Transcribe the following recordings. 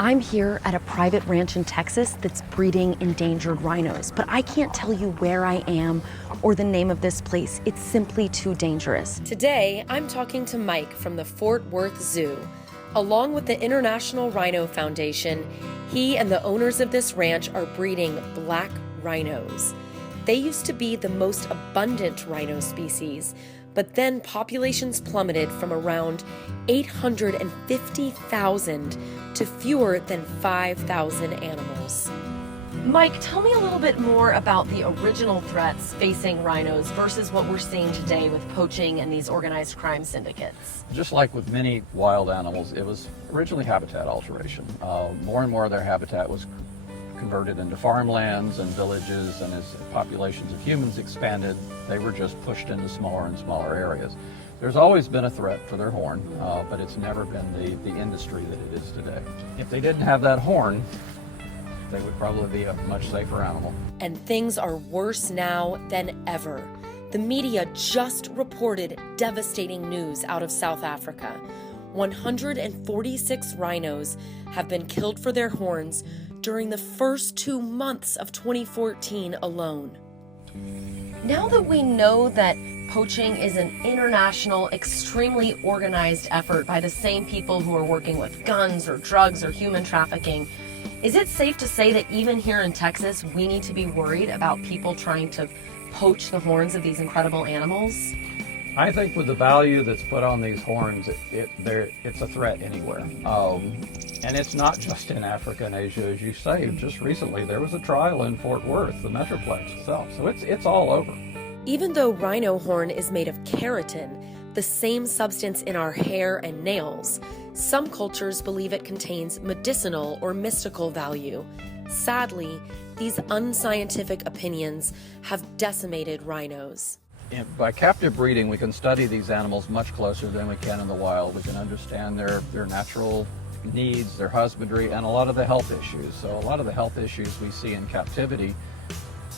I'm here at a private ranch in Texas that's breeding endangered rhinos, but I can't tell you where I am or the name of this place. It's simply too dangerous. Today, I'm talking to Mike from the Fort Worth Zoo. Along with the International Rhino Foundation, he and the owners of this ranch are breeding black rhinos. They used to be the most abundant rhino species, but then populations plummeted from around 850,000 to fewer than 5,000 animals. Mike, tell me a little bit more about the original threats facing rhinos versus what we're seeing today with poaching and these organized crime syndicates. Just like with many wild animals, it was originally habitat alteration. More and more of their habitat was converted into farmlands and villages, and as populations of humans expanded, they were just pushed into smaller and smaller areas. There's always been a threat for their horn, but it's never been the industry that it is today. If they didn't have that horn, they would probably be a much safer animal. And things are worse now than ever. The media just reported devastating news out of South Africa. 146 rhinos have been killed for their horns during the first 2 months of 2014 alone. Now that we know that poaching is an international, extremely organized effort by the same people who are working with guns or drugs or human trafficking, is it safe to say that even here in Texas, we need to be worried about people trying to poach the horns of these incredible animals? I think with the value that's put on these horns, it's a threat anywhere. And it's not just in Africa and Asia, as you say. Just recently, there was a trial in Fort Worth, the Metroplex itself. So it's all over. Even though rhino horn is made of keratin, the same substance in our hair and nails, some cultures believe it contains medicinal or mystical value. Sadly, these unscientific opinions have decimated rhinos. By captive breeding, we can study these animals much closer than we can in the wild. We can understand their natural needs, their husbandry, and a lot of the health issues. So a lot of the health issues we see in captivity,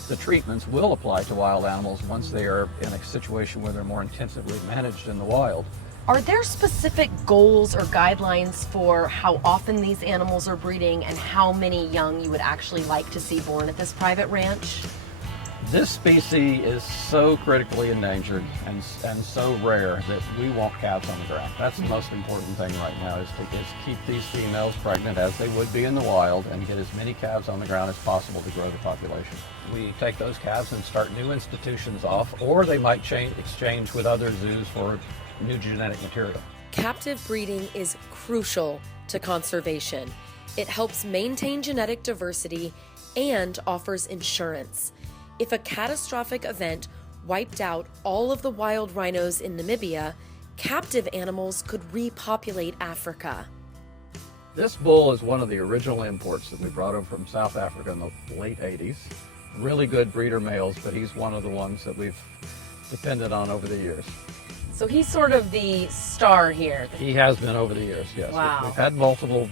the treatments will apply to wild animals once they are in a situation where they're more intensively managed in the wild. Are there specific goals or guidelines for how often these animals are breeding and how many young you would actually like to see born at this private ranch? This species is so critically endangered and so rare that we want calves on the ground. That's the most important thing right now, is keep these females pregnant as they would be in the wild and get as many calves on the ground as possible to grow the population. We take those calves and start new institutions off, or they might exchange with other zoos for new genetic material. Captive breeding is crucial to conservation. It helps maintain genetic diversity and offers insurance. If a catastrophic event wiped out all of the wild rhinos in Namibia, captive animals could repopulate Africa. This bull is one of the original imports that we brought him from South Africa in the late 80s. Really good breeder males, but he's one of the ones that we've depended on over the years. So he's sort of the star here. He has been over the years, yes. Wow. We've had multiple.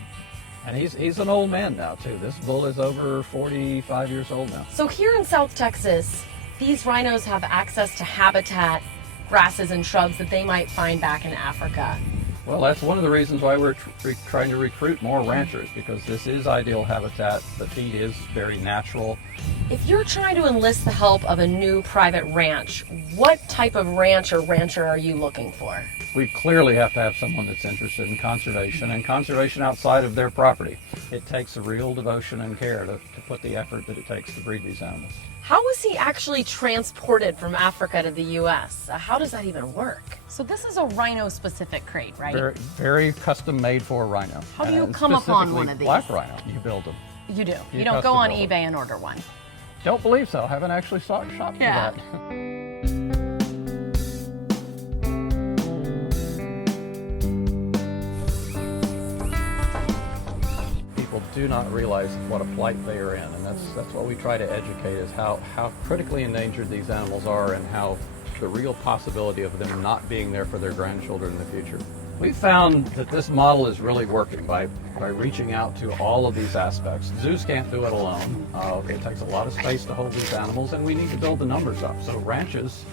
And he's an old man now, too. This bull is over 45 years old now. So here in South Texas, these rhinos have access to habitat, grasses and shrubs that they might find back in Africa. Well, that's one of the reasons why we're trying to recruit more ranchers, because this is ideal habitat. The feed is very natural. If you're trying to enlist the help of a new private ranch, what type of ranch or rancher are you looking for? We clearly have to have someone that's interested in conservation and conservation outside of their property. It takes a real devotion and care to put the effort that it takes to breed these animals. How was he actually transported from Africa to the U.S.? How does that even work? So this is a rhino-specific crate, right? Very, very custom made for a rhino. How do you And come upon one of these? Black rhino, you build them. You do. You You don't go on custom build eBay and order one. Don't believe so. Haven't actually shopped for Yeah. that. People do not realize what a plight they are in, and that's what we try to educate, is how critically endangered these animals are and how the real possibility of them not being there for their grandchildren in the future. We found that this model is really working by reaching out to all of these aspects. Zoos can't do it alone. It takes a lot of space to hold these animals, and we need to build the numbers up. So ranches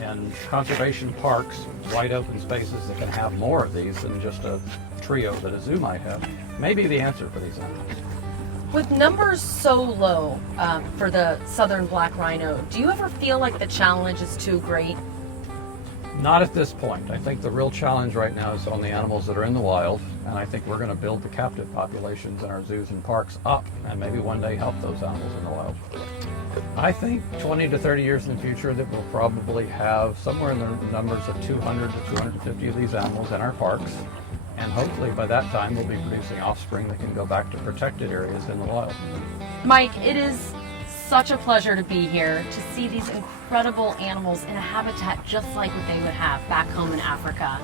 and conservation parks, wide open spaces that can have more of these than just a trio that a zoo might have, may be the answer for these animals. With numbers so low for the southern black rhino, do you ever feel like the challenge is too great? Not at this point. I think the real challenge right now is on the animals that are in the wild, and I think we're going to build the captive populations in our zoos and parks up, and maybe one day help those animals in the wild. I think 20 to 30 years in the future that we'll probably have somewhere in the numbers of 200 to 250 of these animals in our parks, and hopefully by that time we'll be producing offspring that can go back to protected areas in the wild. Mike, it is such a pleasure to be here to see these incredible animals in a habitat just like what they would have back home in Africa.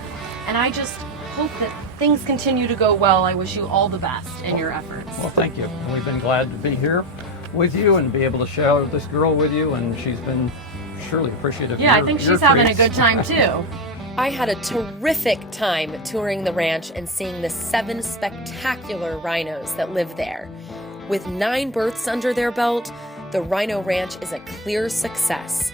And I just hope that things continue to go well. I wish you all the best in your efforts. Well, thank you. And we've been glad to be here with you and be able to share this girl with you, and she's been surely appreciative. Yeah, of I think your she's having a treats. good time too. I had a terrific time touring the ranch and seeing the 7 spectacular rhinos that live there. With 9 births under their belt, the Rhino Ranch is a clear success.